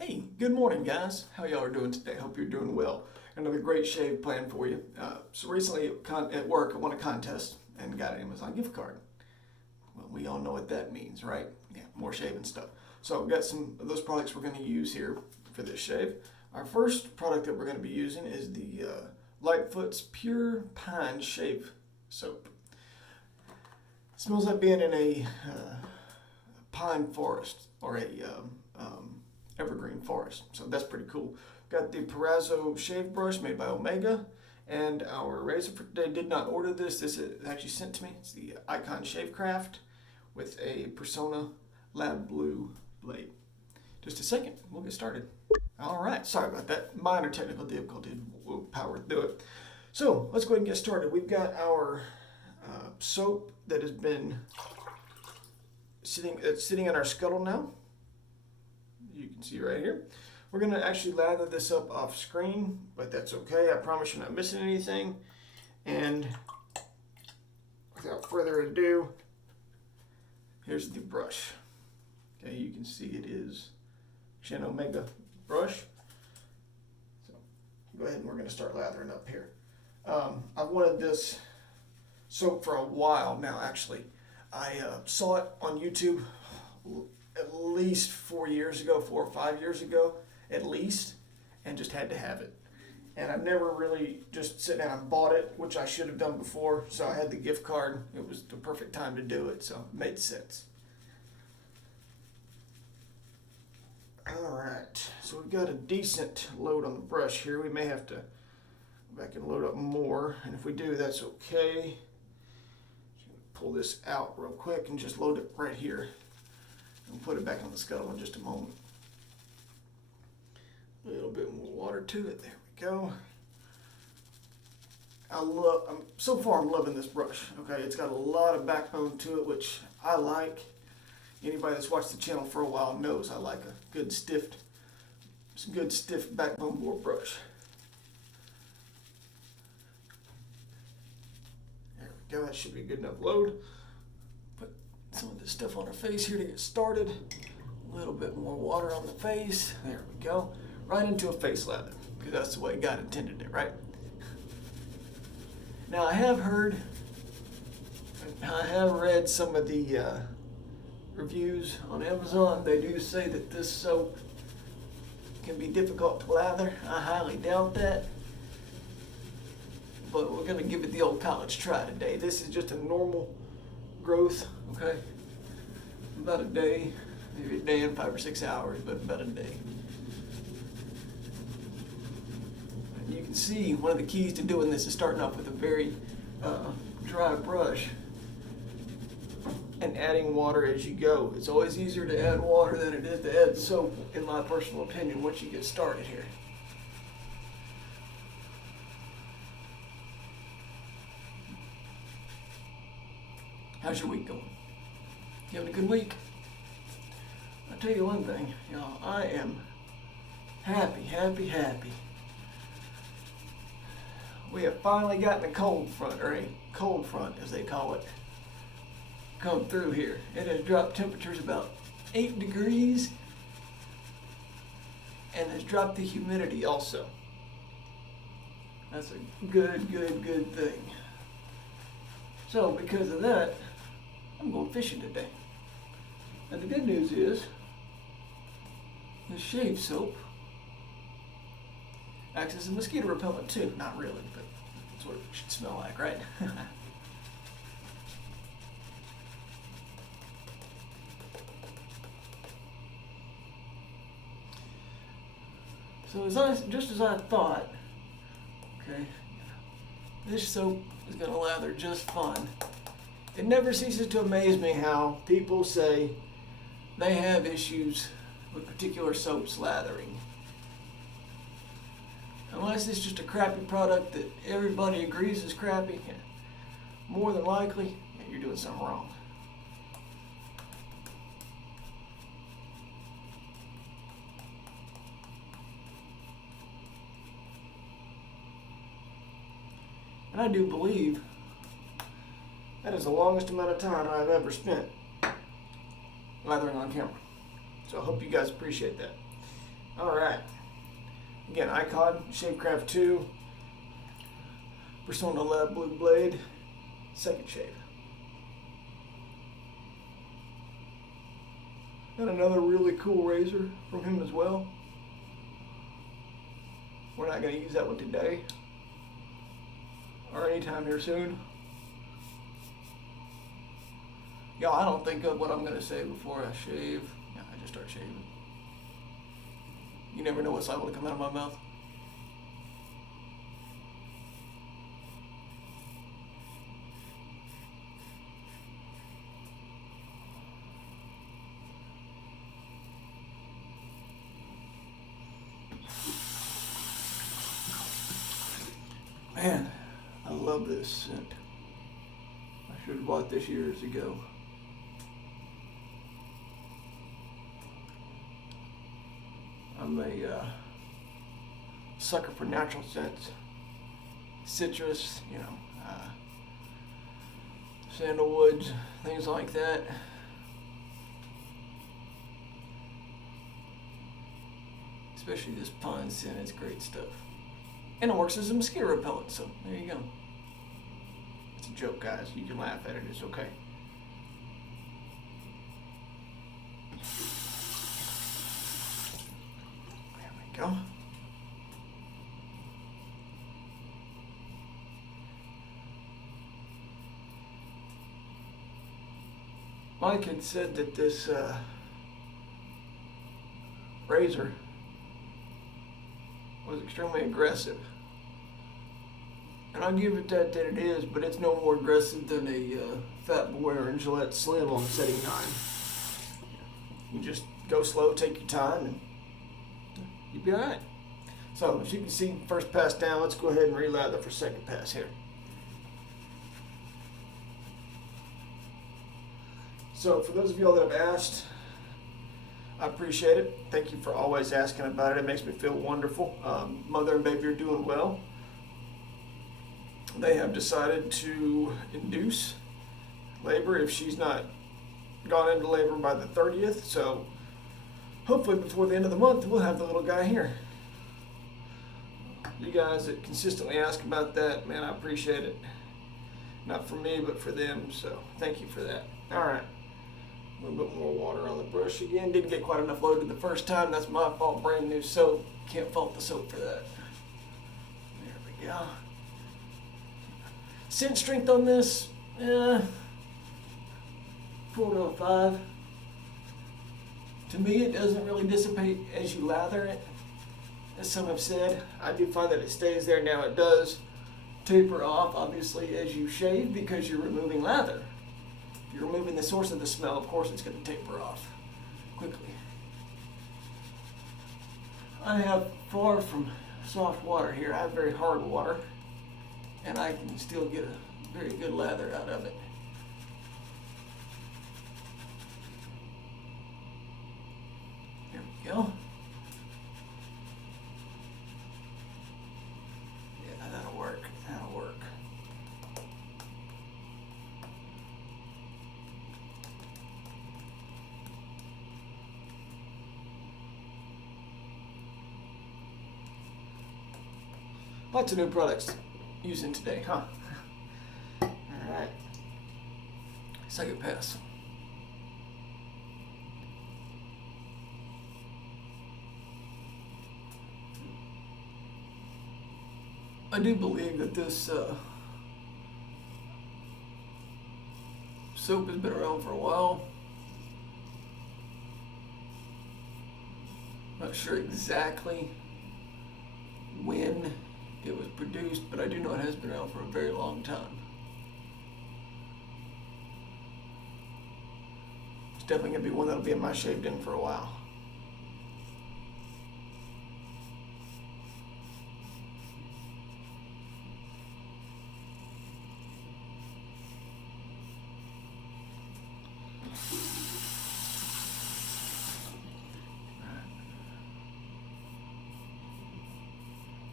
Hey, good morning, guys. How y'all are doing today? Hope you're doing well. Another great shave plan for you. So recently at work, I won a contest and got an Amazon gift card. Well, we all know what that means, right? Yeah, more shaving stuff. So I've got some of those products we're going to use here for this shave. Our first product that we're going to be using is the Lightfoot's Pure Pine Shave Soap. It smells like being in a pine forest or a evergreen forest. So that's pretty cool. Got the Proraso shave brush made by Omega, and our razor for today. Did not order this. This is actually sent to me. It's the Icon Shave Craft with a Persona Lab Blue blade. Just a second, we'll get started. All right, sorry about that. Minor technical difficulty. We'll power through it. So let's go ahead and get started. We've got our soap that has been sitting in our scuttle now. You can see right here. We're going to actually lather this up off screen, but that's okay. I promise you're not missing anything. And without further ado, here's the brush. Okay, you can see it is Shin Omega brush. So go ahead and we're going to start lathering up here. I've wanted this soap for a while now, actually. I saw it on YouTube at least 4 or 5 years ago, at least, and just had to have it. And I've never really just sat down and bought it, which I should have done before. So I had the gift card. It was the perfect time to do it, so it made sense. All right, so we've got a decent load on the brush here. We may have to go back and load up more, and if we do, that's okay. Pull this out real quick and just load it right here. We'll put it back on the scuttle in just a moment. A little bit more water to it. There we go. So far I'm loving this brush. Okay, it's got a lot of backbone to it, which I like. Anybody that's watched the channel for a while knows I like a good stiff backbone bore brush. There we go. That should be a good enough load. Some of this stuff on our face here to get started. A little bit more water on the face. There we go. Right into a face lather, because that's the way God intended it, right? Now I have read some of the reviews on Amazon. They do say that this soap can be difficult to lather. I highly doubt that. But we're going to give it the old college try today. This is just a normal growth, okay? About a day, maybe a day and 5 or 6 hours, but about a day. And you can see one of the keys to doing this is starting off with a very dry brush and adding water as you go. It's always easier to add water than it is to add soap, in my personal opinion, once you get started here. How's your week going? You having a good week? I'll tell you one thing, y'all, I am happy. We have finally gotten a cold front, or a cold front as they call it, come through here. It has dropped temperatures about 8 degrees and has dropped the humidity also. That's a good thing. So because of that, I'm going fishing today. And the good news is, this shave soap acts as a mosquito repellent too. Not really, but that's what it should smell like, right? So just as I thought, okay, this soap is going to lather just fine. It never ceases to amaze me how people say they have issues with particular soaps lathering. Unless it's just a crappy product that everybody agrees is crappy, more than likely, you're doing something wrong. And I do believe that is the longest amount of time I've ever spent lathering on camera. So I hope you guys appreciate that. Alright. Again, Icon, Shavecraft 2, Persona Lab Blue Blade, second shave. And another really cool razor from him as well. We're not going to use that one today or anytime here soon. Y'all, I don't think of what I'm going to say before I shave. Yeah, I just start shaving. You never know what's liable to come out of my mouth. Man, I love this scent. I should have bought this years ago. I'm a sucker for natural scents. Citrus, sandalwoods, things like that. Especially this pine scent, it's great stuff. And it works as a mosquito repellent, so there you go. It's a joke, guys. You can laugh at it, it's okay. There we go. Mike had said that this razor was extremely aggressive. And I'll give it that it is, but it's no more aggressive than a Fat Boy or a Gillette Slim on setting 9. You just go slow, take your time, and you'll be alright. So, as you can see, first pass down, let's go ahead and relather for second pass here. So, for those of y'all that have asked, I appreciate it. Thank you for always asking about it. It makes me feel wonderful. Mother and baby are doing well. They have decided to induce labor if she's not gone into labor by the 30th. So hopefully before the end of the month, we'll have the little guy here. You guys that consistently ask about that, man, I appreciate it. Not for me, but for them. So thank you for that. All right. A little bit more water on the brush again. Didn't get quite enough loaded the first time. That's my fault. Brand new soap. Can't fault the soap for that. There we go. Scent strength on this, 4 to a 5. To me, it doesn't really dissipate as you lather it. As some have said, I do find that it stays there. Now it does taper off, obviously, as you shave because you're removing lather. If you're removing the source of the smell, of course it's going to taper off quickly. I have far from soft water here. I have very hard water, and I can still get a very good lather out of it. There we go. Yeah, that'll work. That'll work. Lots of new products using today, huh? Alright. Second pass. I do believe that this soap has been around for a while. Not sure exactly when it was produced, but I do know it has been around for a very long time. It's definitely going to be one that'll be in my shave den for a while.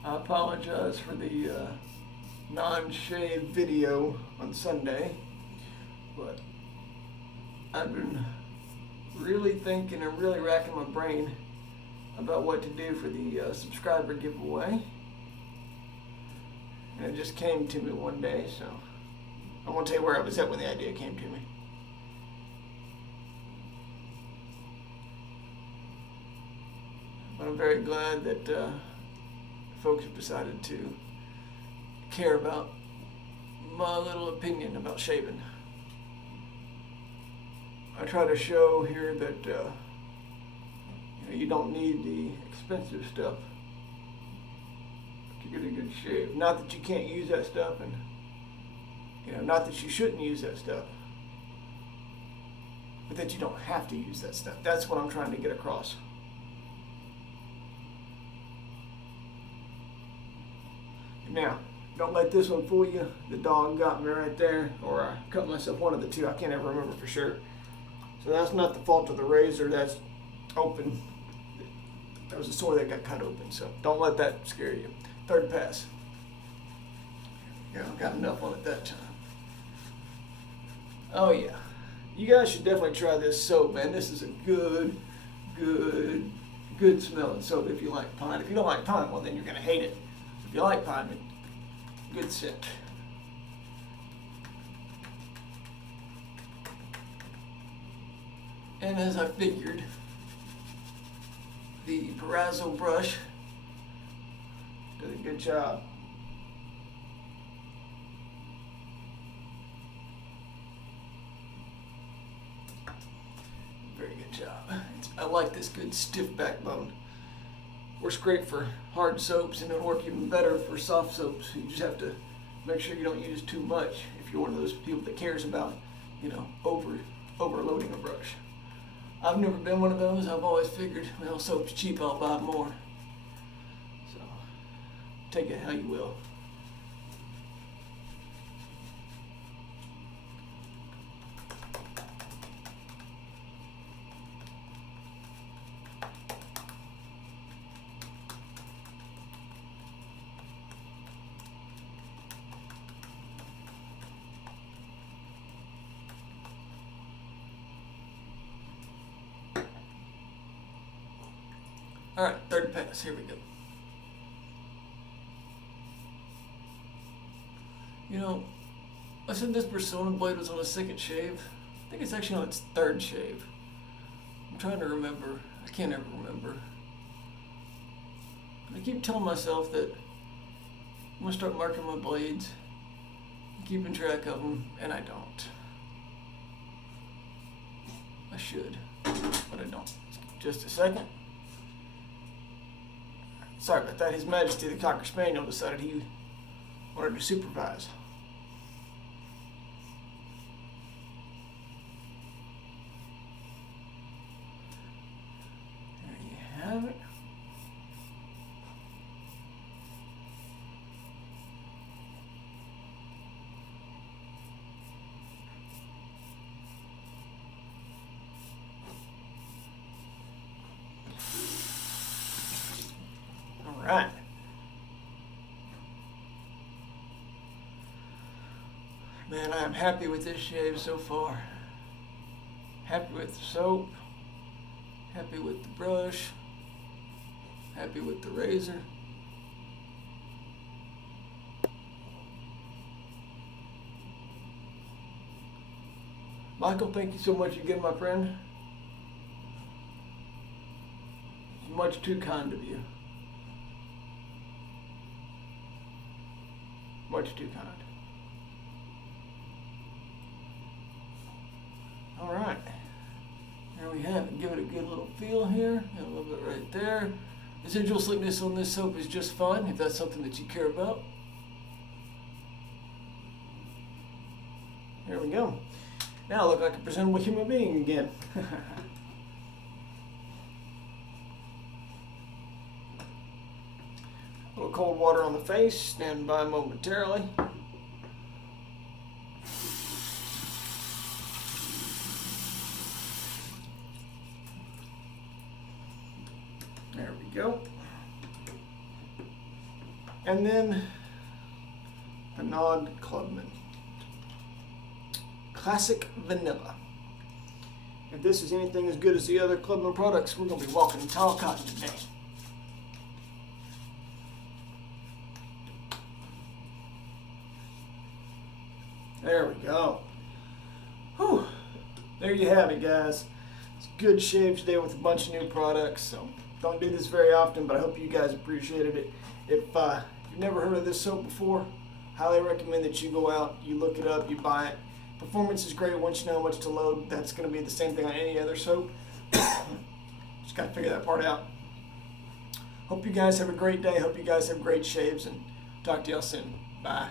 I apologize for the non-shave video on Sunday, but I've been really thinking and really racking my brain about what to do for the subscriber giveaway. And it just came to me one day, so I won't tell you where I was at when the idea came to me. But I'm very glad that folks have decided to care about my little opinion about shaving. I try to show here that you don't need the expensive stuff to get a good shave. Not that you can't use that stuff, and not that you shouldn't use that stuff, but that you don't have to use that stuff. That's what I'm trying to get across. Now, don't let this one fool you. The dog got me right there, or I cut myself, one of the two. I can't ever remember for sure. So that's not the fault of the razor. That's open. That was a sore that got cut open. So don't let that scare you. Third pass. Yeah, I got enough on it that time. Oh yeah. You guys should definitely try this soap, man. This is a good smelling soap if you like pine. If you don't like pine, well then you're gonna hate it. If you like pine, good scent. And as I figured, the Proraso brush did a good job. Very good job. I like this good stiff backbone. Works great for hard soaps, and it'll work even better for soft soaps. You just have to make sure you don't use too much if you're one of those people that cares about, overloading a brush. I've never been one of those. I've always figured, well, soap's cheap, I'll buy more. So, take it how you will. All right, third pass, here we go. I said this Persona blade was on a second shave. I think it's actually on its third shave. I'm trying to remember. I can't ever remember. But I keep telling myself that I'm gonna start marking my blades, keeping track of them, and I don't. I should, but I don't. Just a second. Sorry about that. His Majesty the Cocker Spaniel decided he wanted to supervise. There you have it. Right. Man, I am happy with this shave so far. Happy with the soap. Happy with the brush. Happy with the razor. Michael, thank you so much again, my friend. It's much too kind of you. Much too kind. All right, there we have it. Give it a good little feel here, and a little bit right there. Residual slickness on this soap is just fine if that's something that you care about. There we go. Now I look like a presentable human being again. A little cold water on the face, stand by momentarily. There we go. And then the Nod Clubman. Classic Vanilla. If this is anything as good as the other Clubman products, we're going to be walking in tall cotton today. There we go. Whew. There you have it, guys. It's a good shave today with a bunch of new products. So don't do this very often, but I hope you guys appreciated it. If you've never heard of this soap before, highly recommend that you go out, you look it up, you buy it. Performance is great once you know how much to load. That's going to be the same thing on any other soap. Just got to figure that part out. Hope you guys have a great day. Hope you guys have great shaves, and talk to y'all soon. Bye.